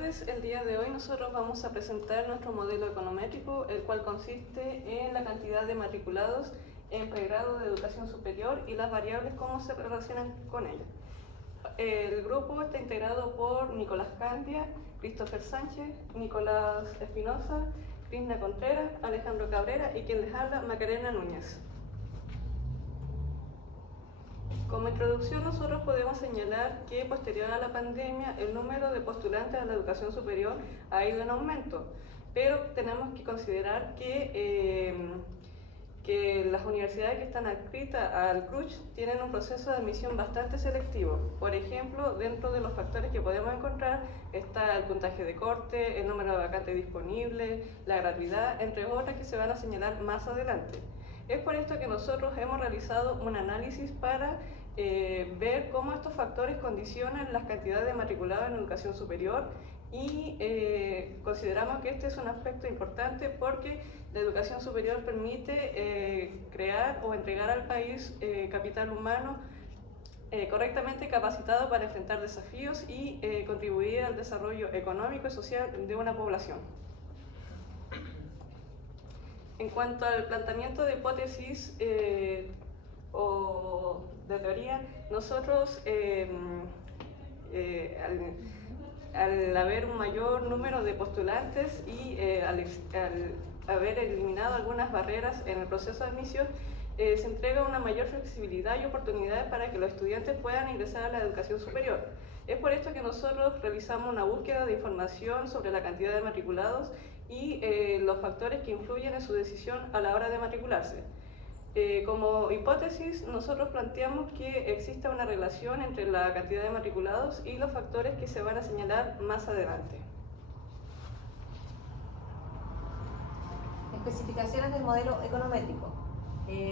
tardes. El día de hoy nosotros vamos a presentar nuestro modelo econométrico, el cual consiste en la cantidad de matriculados en pregrado de educación superior y las variables cómo se relacionan con ellas. El grupo está integrado por Nicolás Candia, Christopher Sánchez, Nicolás Espinosa, Crisna Contreras, Alejandro Cabrera y quien les habla, Macarena Núñez. Como introducción, nosotros podemos señalar que posterior a la pandemia el número de postulantes a la educación superior ha ido en aumento, pero tenemos que considerar que las universidades que están adscritas al CRUCH tienen un proceso de admisión bastante selectivo. Por ejemplo, dentro de los factores que podemos encontrar está el puntaje de corte, el número de vacantes disponibles, la gratuidad, entre otras que se van a señalar más adelante. Es por esto que nosotros hemos realizado un análisis para ver cómo estos factores condicionan las cantidades de matriculados en educación superior y consideramos que este es un aspecto importante porque la educación superior permite crear o entregar al país capital humano correctamente capacitado para enfrentar desafíos y contribuir al desarrollo económico y social de una población. En cuanto al planteamiento de hipótesis o de teoría, nosotros al haber un mayor número de postulantes y al haber eliminado algunas barreras en el proceso de admisión, se entrega una mayor flexibilidad y oportunidades para que los estudiantes puedan ingresar a la educación superior. Es por esto que nosotros realizamos una búsqueda de información sobre la cantidad de matriculados y los factores que influyen en su decisión a la hora de matricularse. Como hipótesis, nosotros planteamos que existe una relación entre la cantidad de matriculados y los factores que se van a señalar más adelante. Especificaciones del modelo econométrico.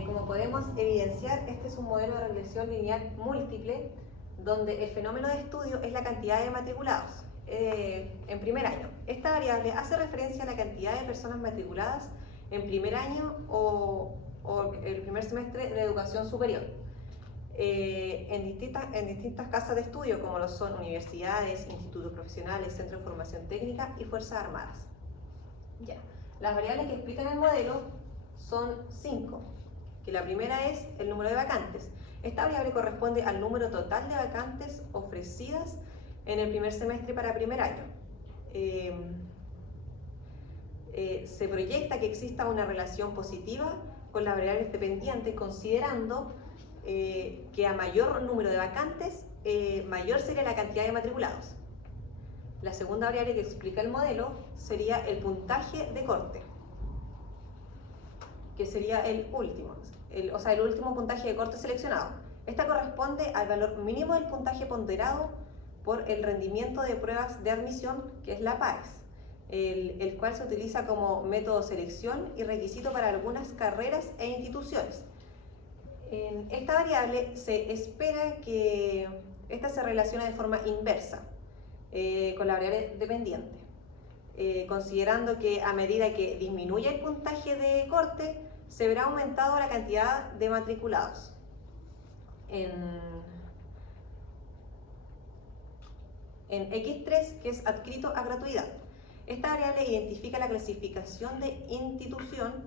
Como podemos evidenciar, este es un modelo de regresión lineal múltiple donde el fenómeno de estudio es la cantidad de matriculados en primer año. Esta variable hace referencia a la cantidad de personas matriculadas en primer año o el primer semestre de educación superior en distintas casas de estudio como lo son universidades, institutos profesionales, centros de formación técnica y fuerzas armadas. Ya. Las variables que explican el modelo son 5, que la primera es el número de vacantes. Esta variable corresponde al número total de vacantes ofrecidas en el primer semestre para primer año. Se proyecta que exista una relación positiva con las variables dependientes, considerando que a mayor número de vacantes, mayor sería la cantidad de matriculados. La segunda variable que explica el modelo sería el puntaje de corte, que sería el último puntaje de corte seleccionado. Esta corresponde al valor mínimo del puntaje ponderado por el rendimiento de pruebas de admisión, que es la PAES, el cual se utiliza como método de selección y requisito para algunas carreras e instituciones. En esta variable se espera que esta se relacione de forma inversa con la variable dependiente, considerando que a medida que disminuye el puntaje de corte, se verá aumentado la cantidad de matriculados. En X3, que es adscrito a gratuidad. Esta variable identifica la clasificación de institución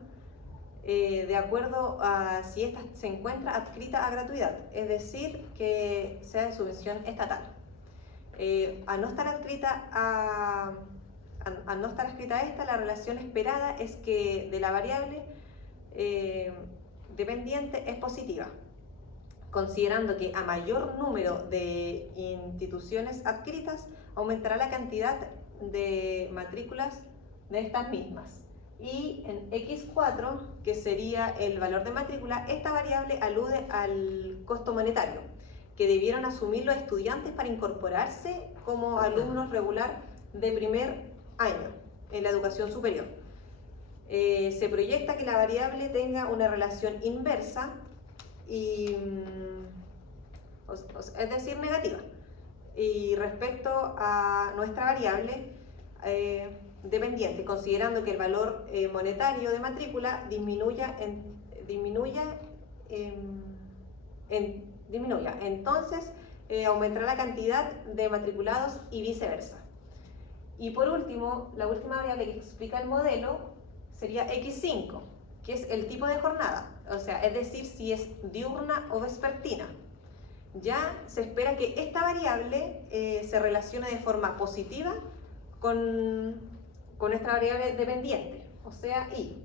de acuerdo a si ésta se encuentra adscrita a gratuidad, es decir, que sea de subvención estatal. Al no estar adscrita a esta, la relación esperada es que de la variable dependiente es positiva, considerando que a mayor número de instituciones adscritas aumentará la cantidad de matrículas de estas mismas. Y en X4, que sería el valor de matrícula, esta variable alude al costo monetario que debieron asumir los estudiantes para incorporarse como alumnos regular de primer año en la educación superior. Se proyecta que la variable tenga una relación inversa, es decir, negativa. Y respecto a nuestra variable dependiente, considerando que el valor monetario de matrícula disminuya, entonces aumentará la cantidad de matriculados y viceversa. Y por último, la última variable que explica el modelo sería X5, que es el tipo de jornada, o sea, es decir, si es diurna o vespertina. Ya se espera que esta variable se relacione de forma positiva con esta variable dependiente, o sea, Y,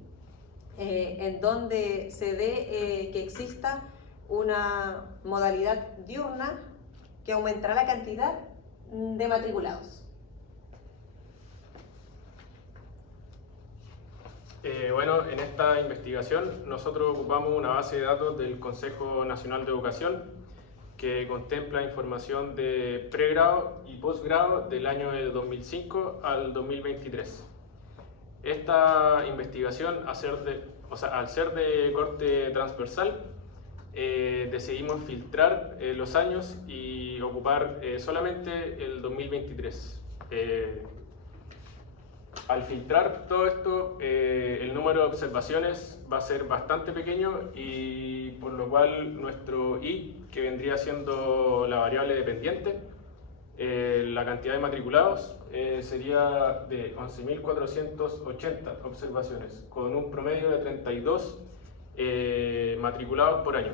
en donde se dé que exista una modalidad diurna que aumentará la cantidad de matriculados. Bueno, en esta investigación nosotros ocupamos una base de datos del Consejo Nacional de Educación que contempla información de pregrado y posgrado del año de 2005 al 2023. Esta investigación, al ser de corte transversal, decidimos filtrar los años y ocupar solamente el 2023. Al filtrar todo esto, el número de observaciones va a ser bastante pequeño y por lo cual nuestro I, que vendría siendo la variable dependiente, la cantidad de matriculados sería de 11.480 observaciones, con un promedio de 32 matriculados por año,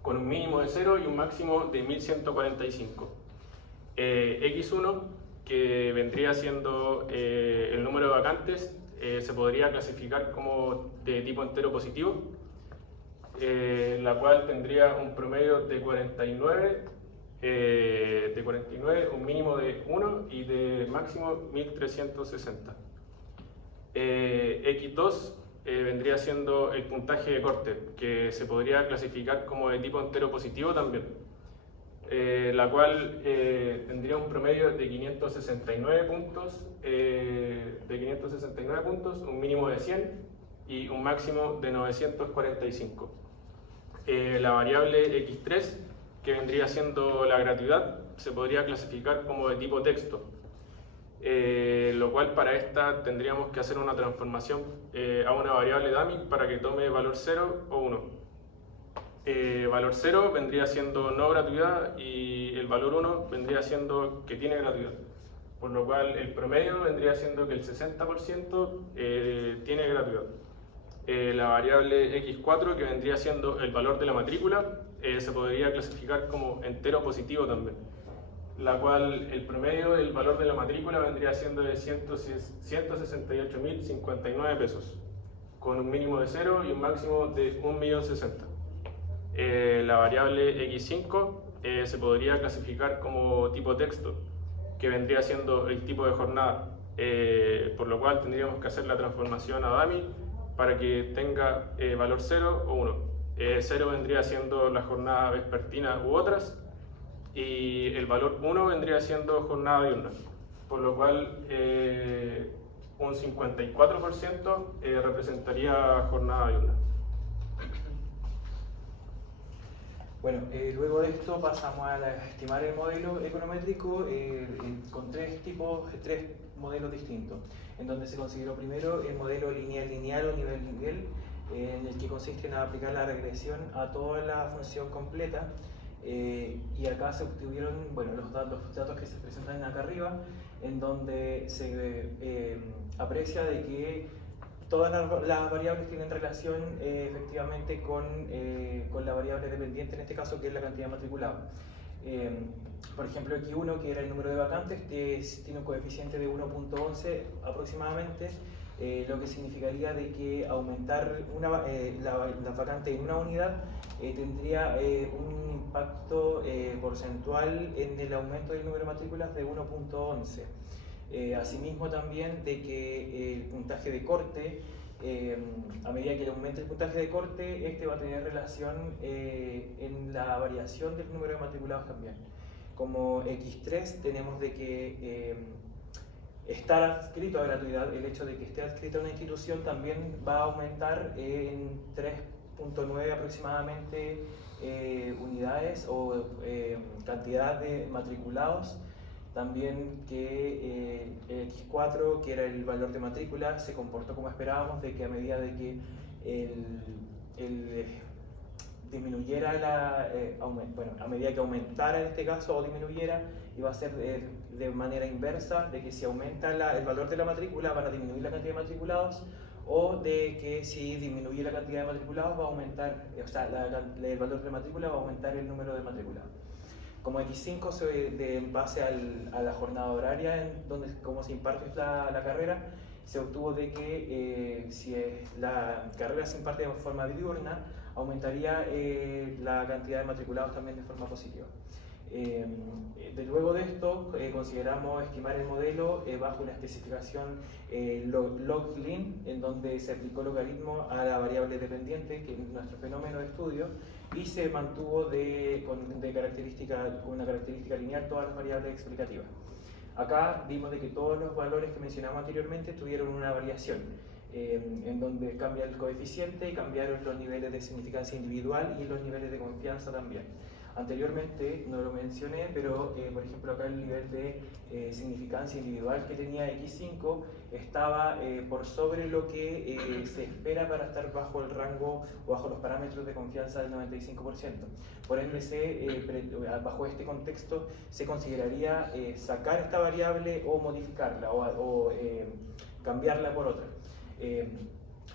con un mínimo de 0 y un máximo de 1.145. X1, que vendría siendo el número de vacantes, se podría clasificar como de tipo entero positivo, la cual tendría un promedio de 49, un mínimo de 1 y de máximo 1.360. X2 vendría siendo el puntaje de corte, que se podría clasificar como de tipo entero positivo también, la cual tendría un promedio de 569 puntos, un mínimo de 100 y un máximo de 945. La variable X3, que vendría siendo la gratuidad, se podría clasificar como de tipo texto, lo cual para esta tendríamos que hacer una transformación a una variable dummy para que tome valor 0 o 1. Valor 0 vendría siendo no gratuidad y el valor 1 vendría siendo que tiene gratuidad, por lo cual el promedio vendría siendo que el 60% tiene gratuidad. La variable X4, que vendría siendo el valor de la matrícula, se podría clasificar como entero positivo también, la cual el promedio del valor de la matrícula vendría siendo de 168.059 pesos, con un mínimo de 0 y un máximo de 1.060.000. La variable X5 se podría clasificar como tipo texto, que vendría siendo el tipo de jornada, por lo cual tendríamos que hacer la transformación a dummy para que tenga valor 0 o 1. 0 vendría siendo la jornada vespertina u otras, y el valor 1 vendría siendo jornada diurna, por lo cual un 54% representaría jornada diurna. Bueno, luego de esto pasamos a estimar el modelo econométrico con tres modelos distintos, en donde se consideró primero el modelo lineal-lineal o nivel-nivel, en el que consiste en aplicar la regresión a toda la función completa, y acá se obtuvieron los datos que se presentan acá arriba, en donde se aprecia de que todas las variables tienen relación efectivamente con la variable dependiente, en este caso, que es la cantidad de matriculados. Por ejemplo, X1, que era el número de vacantes, tiene un coeficiente de 1.11 aproximadamente, lo que significaría de que aumentar la vacante en una unidad tendría un impacto porcentual en el aumento del número de matrículas de 1.11. Asimismo también de que el puntaje de corte, a medida que aumente el puntaje de corte, este va a tener relación en la variación del número de matriculados también. Como X3 tenemos de que estar adscrito a gratuidad, el hecho de que esté adscrito a una institución también va a aumentar en 3.9 aproximadamente unidades o cantidad de matriculados. También que X4, que era el valor de matrícula, se comportó como esperábamos, de que a medida de que disminuyera a medida que aumentara en este caso o disminuyera, iba a ser de manera inversa, de que si aumenta el valor de la matrícula van a disminuir la cantidad de matriculados, o de que si disminuye la cantidad de matriculados va a aumentar, o sea, el valor de la matrícula va a aumentar el número de matriculados. Como X5 en base a la jornada horaria, como se imparte la carrera, se obtuvo de que si la carrera se imparte de forma diurna, aumentaría la cantidad de matriculados también de forma positiva. Luego de esto, consideramos estimar el modelo bajo una especificación log-lin, en donde se aplicó el logaritmo a la variable dependiente, que es nuestro fenómeno de estudio, y se mantuvo con una característica lineal todas las variables explicativas. Acá vimos de que todos los valores que mencionamos anteriormente tuvieron una variación, en donde cambia el coeficiente y cambiaron los niveles de significancia individual y los niveles de confianza también. Anteriormente no lo mencioné, pero por ejemplo acá el nivel de significancia individual que tenía X5 estaba por sobre lo que se espera para estar bajo el rango o bajo los parámetros de confianza del 95%. Por ende, bajo este contexto se consideraría sacar esta variable o modificarla o cambiarla por otra.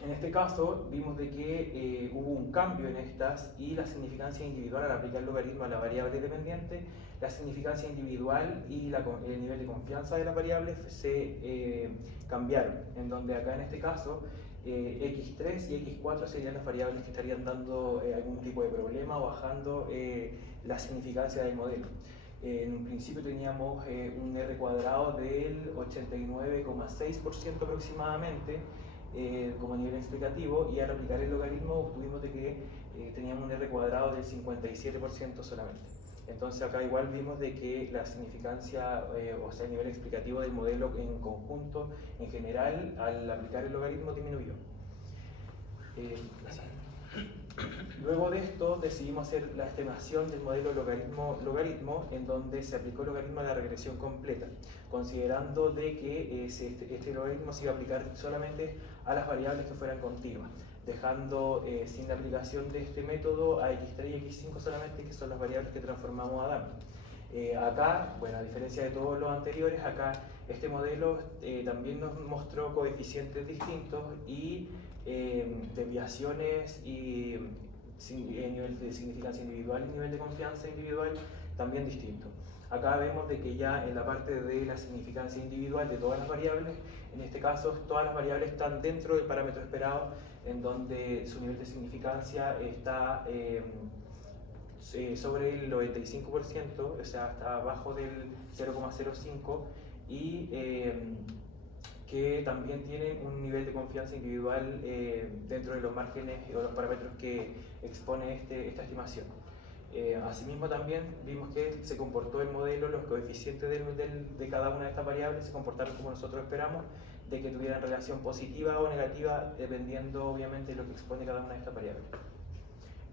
En este caso vimos de que hubo un cambio en estas y la significancia individual al aplicar el logaritmo a la variable dependiente, la significancia individual y el nivel de confianza de las variables se cambiaron, en donde acá en este caso X3 y X4 serían las variables que estarían dando algún tipo de problema o bajando la significancia del modelo. En un principio teníamos un R cuadrado del 89,6% aproximadamente, como nivel explicativo, y al aplicar el logaritmo obtuvimos de que teníamos un R cuadrado del 57% solamente. Entonces acá igual vimos de que la significancia, o sea el nivel explicativo del modelo en conjunto, en general, al aplicar el logaritmo disminuyó. Luego de esto decidimos hacer la estimación del modelo logaritmo, en donde se aplicó el logaritmo a la regresión completa, considerando de que este logaritmo se iba a aplicar solamente a las variables que fueran continuas, dejando sin la aplicación de este método a X3 y X5 solamente, que son las variables que transformamos a Dam. Acá, bueno, a diferencia de todos los anteriores, acá este modelo también nos mostró coeficientes distintos y desviaciones y nivel de significancia individual y nivel de confianza individual también distinto. Acá vemos de que ya en la parte de la significancia individual de todas las variables, en este caso todas las variables están dentro del parámetro esperado, en donde su nivel de significancia está sobre el 95%, o sea, está abajo del 0,05, y que también tienen un nivel de confianza individual dentro de los márgenes o los parámetros que expone esta estimación. Asimismo también vimos que se comportó el modelo, los coeficientes de cada una de estas variables se comportaron como nosotros esperamos, de que tuvieran relación positiva o negativa dependiendo obviamente de lo que expone cada una de estas variables.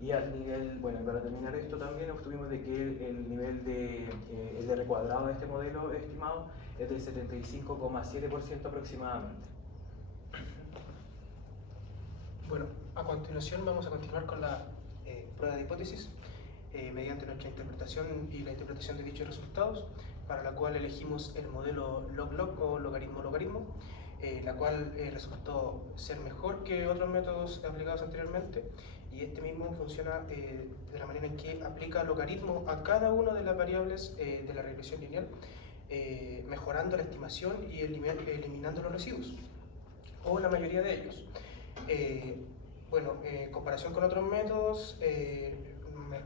Y al nivel, bueno, para terminar esto también obtuvimos de que el nivel el R cuadrado de este modelo estimado es del 75,7% aproximadamente. Bueno, a continuación vamos a continuar con la prueba de hipótesis mediante nuestra interpretación y la interpretación de dichos resultados, para la cual elegimos el modelo log-log o logaritmo-logaritmo, la cual resultó ser mejor que otros métodos aplicados anteriormente, y este mismo funciona de la manera en que aplica logaritmo a cada una de las variables de la regresión lineal, mejorando la estimación y eliminando los residuos, o la mayoría de ellos. Bueno, en comparación con otros métodos,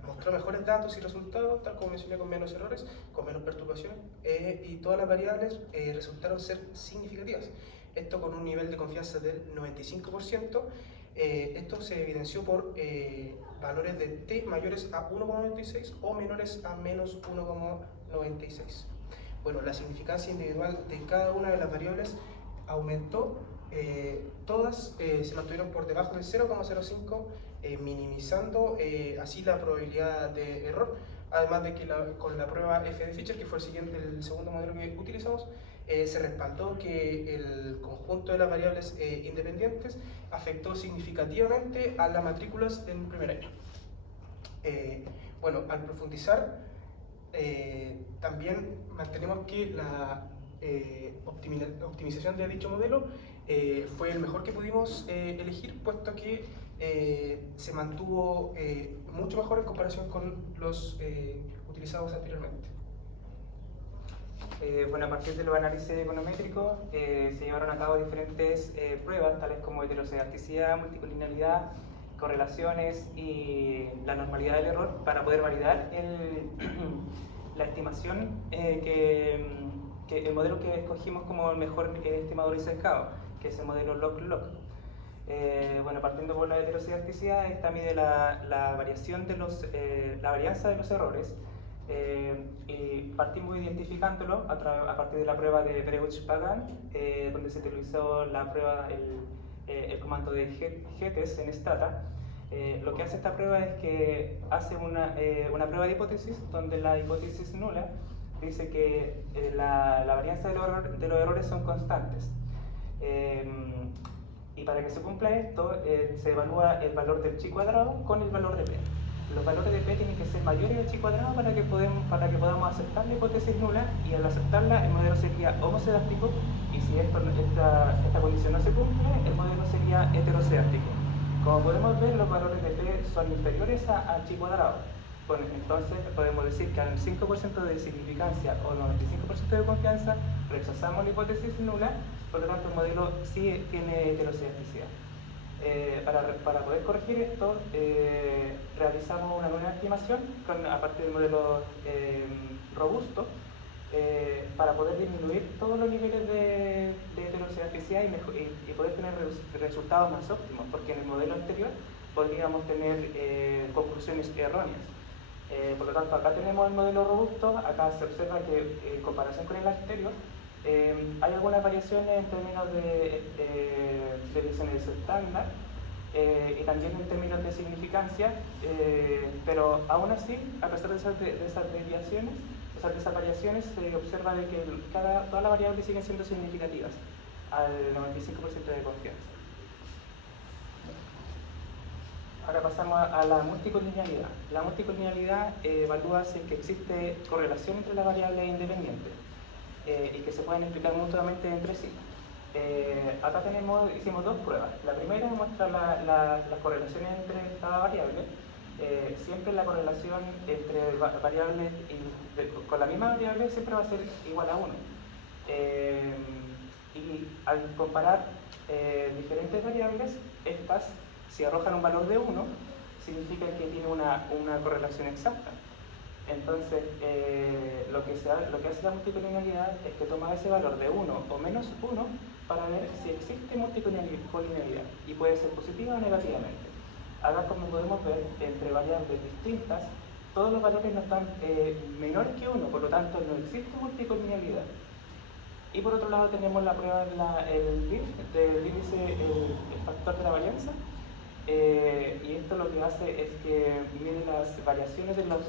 mostró mejores datos y resultados, tal como mencioné, con menos errores, con menos perturbaciones, y todas las variables resultaron ser significativas. Esto con un nivel de confianza del 95%. Esto se evidenció por valores de t mayores a 1,96 o menores a menos 1,96. Bueno, la significancia individual de cada una de las variables aumentó, todas se mantuvieron por debajo del 0,05, minimizando así la probabilidad de error, además de que con la prueba F de Fisher, que fue el segundo modelo que utilizamos, se respaldó que el conjunto de las variables independientes afectó significativamente a las matrículas en primer año. Bueno, al profundizar, también mantenemos que la optimización de dicho modelo fue el mejor que pudimos elegir, puesto que se mantuvo mucho mejor en comparación con los utilizados anteriormente. Bueno, a partir de los análisis econométricos se llevaron a cabo diferentes pruebas, tales como heterocedasticidad, multicollinealidad, correlaciones y la normalidad del error, para poder validar la estimación que el modelo que escogimos como el mejor estimador y sesgado, que es el modelo log-log. Bueno, partiendo por la heterocedasticidad, esta mide la variación de la varianza de los errores, y partimos identificándolo a partir de la prueba de Breuch-Pagan, donde se utilizó la prueba, el comando de GTES en Stata. Lo que hace esta prueba es que hace una prueba de hipótesis, donde la hipótesis nula dice que la varianza de los errores son constantes. Y para que se cumpla esto, se evalúa el valor del chi cuadrado con el valor de p. Los valores de p tienen que ser mayores al chi cuadrado para que podamos aceptar la hipótesis nula, y al aceptarla el modelo sería homocedástico, y si esta condición no se cumple, el modelo sería heterocedástico. Como podemos ver, los valores de p son inferiores a chi cuadrado. Bueno, entonces podemos decir que al 5% de significancia o 95% de confianza rechazamos la hipótesis nula, por lo tanto el modelo sí tiene heterocedasticidad. Para poder corregir esto, realizamos una nueva estimación a partir del modelo robusto, para poder disminuir todos los niveles de heterocedasticidad y poder tener resultados más óptimos, porque en el modelo anterior podríamos tener conclusiones erróneas. Por lo tanto, acá tenemos el modelo robusto. Acá se observa que en comparación con el anterior hay algunas variaciones en términos de desviaciones estándar y también en términos de significancia, pero aún así, a pesar de esas desviaciones, de esas variaciones, se observa de que todas las variables siguen siendo significativas al 95% de confianza. Ahora pasamos a la multicollinealidad. La multicollinealidad evalúa si es que existe correlación entre las variables independientes y que se pueden explicar mutuamente entre sí. Acá hicimos dos pruebas. La primera muestra las correlaciones entre cada variable. Siempre la correlación entre variables con la misma variable siempre va a ser igual a 1. Y al comparar diferentes variables, estas, si arrojan un valor de 1, significa que tiene una correlación exacta. Entonces, lo que hace la multicollinealidad es que toma ese valor de 1 o menos 1 para ver si existe multicollinealidad, y puede ser positiva o negativamente. Acá, como podemos ver, entre variables distintas, todos los valores no están menores que 1, por lo tanto no existe multicollinealidad. Y por otro lado tenemos la prueba del índice, el factor de la varianza. Y esto lo que hace es que mide las variaciones de los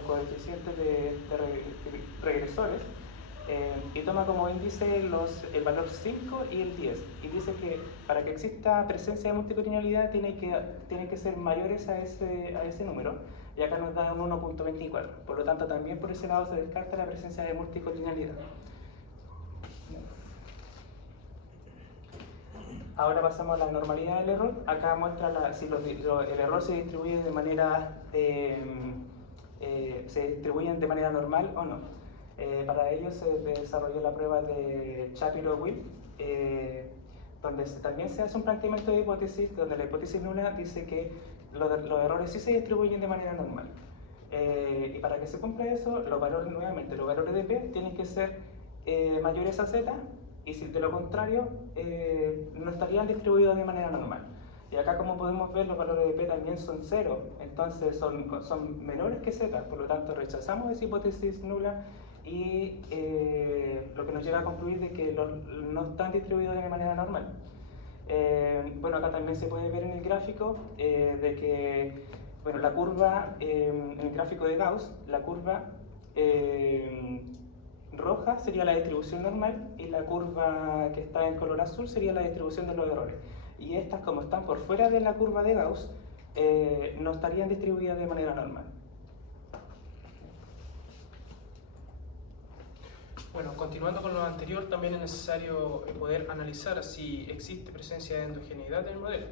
coeficientes de regresores, y toma como índice el valor 5 y el 10, y dice que para que exista presencia de multicollinealidad tienen que ser mayores a ese número, y acá nos da un 1.24, por lo tanto también por ese lado se descarta la presencia de multicollinealidad. Ahora pasamos a la normalidad del error. Acá muestra si el error se distribuye de manera normal o no. Para ello se desarrolló la prueba de Shapiro-Wilk, donde también se hace un planteamiento de hipótesis, donde la hipótesis nula dice que los errores sí se distribuyen de manera normal. Y para que se cumpla eso, los valores de P tienen que ser mayores a Z, y si de lo contrario, no estarían distribuidos de manera normal. Y acá, como podemos ver, los valores de P también son 0, entonces son menores que Z, por lo tanto rechazamos esa hipótesis nula, y lo que nos lleva a concluir de que no están distribuidos de manera normal. Bueno, acá también se puede ver en el gráfico de que, bueno, la curva, en el gráfico de Gauss, la curva roja sería la distribución normal, y la curva que está en color azul sería la distribución de los errores. Y estas, como están por fuera de la curva de Gauss, no estarían distribuidas de manera normal. Bueno, continuando con lo anterior, también es necesario poder analizar si existe presencia de endogeneidad en el modelo.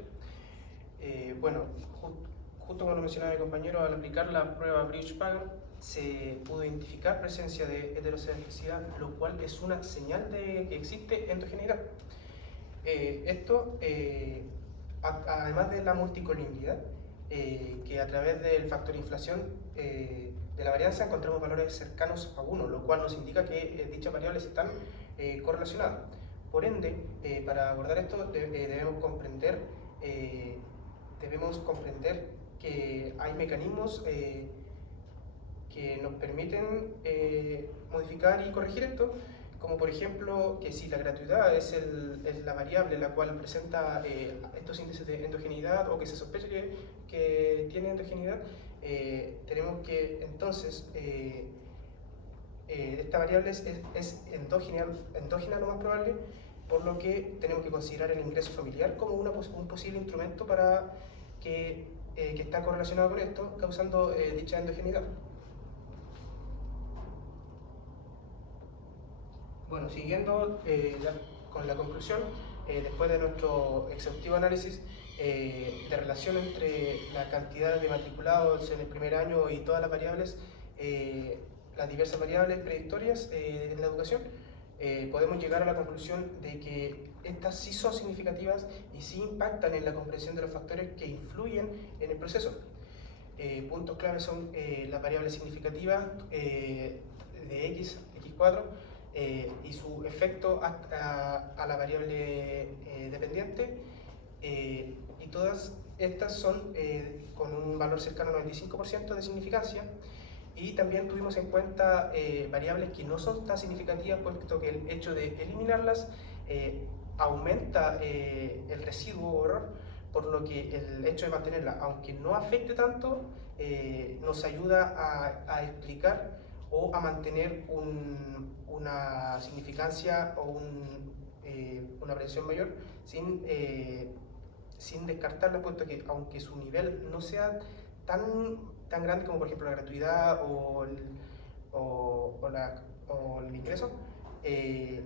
Bueno, justo como lo mencionaba mi compañero, al aplicar la prueba Bridge-Pagan se pudo identificar presencia de heterocedenticidad, lo cual es una señal de que existe endogeneidad. Esto, además de la multicolinialidad, que a través del factor inflación de la varianza encontramos valores cercanos a 1, lo cual nos indica que dichas variables están correlacionadas. Por ende, para abordar esto debemos comprender que hay mecanismos que nos permiten modificar y corregir esto, como por ejemplo que si la gratuidad es la variable la cual presenta estos índices de endogeneidad o que se sospecha que tiene endogeneidad, tenemos que entonces esta variable es endógena lo más probable, por lo que tenemos que considerar el ingreso familiar como un posible instrumento para que está correlacionado con esto, causando dicha endogeneidad. Bueno, siguiendo con la conclusión, después de nuestro exhaustivo análisis de relación entre la cantidad de matriculados en el primer año y todas las variables, las diversas variables predictorias en la educación, podemos llegar a la conclusión de que estas sí son significativas y sí impactan en la comprensión de los factores que influyen en el proceso. Puntos claves son las variables significativas de X4, y su efecto a la variable dependiente, y todas estas son con un valor cercano al 95% de significancia, y también tuvimos en cuenta variables que no son tan significativas, puesto que el hecho de eliminarlas aumenta el residuo o error, por lo que el hecho de mantenerla, aunque no afecte tanto, nos ayuda a explicar o a mantener una significancia o una precisión mayor sin descartarla, puesto que aunque su nivel no sea tan grande como por ejemplo la gratuidad o el ingreso,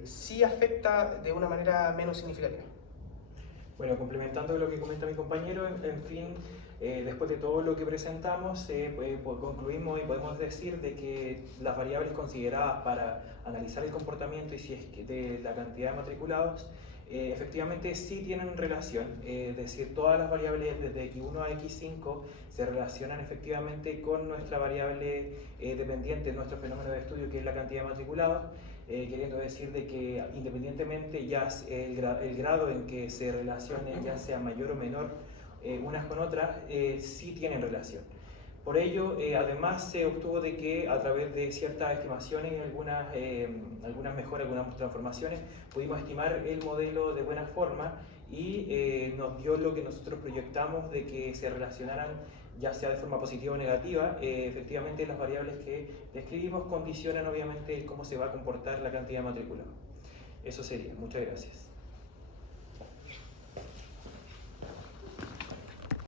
sí afecta de una manera menos significativa. Bueno, complementando lo que comenta mi compañero, en fin, después de todo lo que presentamos, concluimos y podemos decir de que las variables consideradas para analizar el comportamiento y si es que de la cantidad de matriculados, efectivamente sí tienen relación, es decir, todas las variables desde X1 a X5 se relacionan efectivamente con nuestra variable dependiente, nuestro fenómeno de estudio, que es la cantidad de matriculados. Queriendo decir de que independientemente ya el grado en que se relacionen, ya sea mayor o menor unas con otras, sí tienen relación. Por ello, además se obtuvo de que a través de ciertas estimaciones y algunas mejoras, algunas transformaciones, pudimos estimar el modelo de buena forma y nos dio lo que nosotros proyectamos de que se relacionaran, ya sea de forma positiva o negativa. Efectivamente las variables que describimos condicionan obviamente cómo se va a comportar la cantidad de matrícula. Eso sería. Muchas gracias.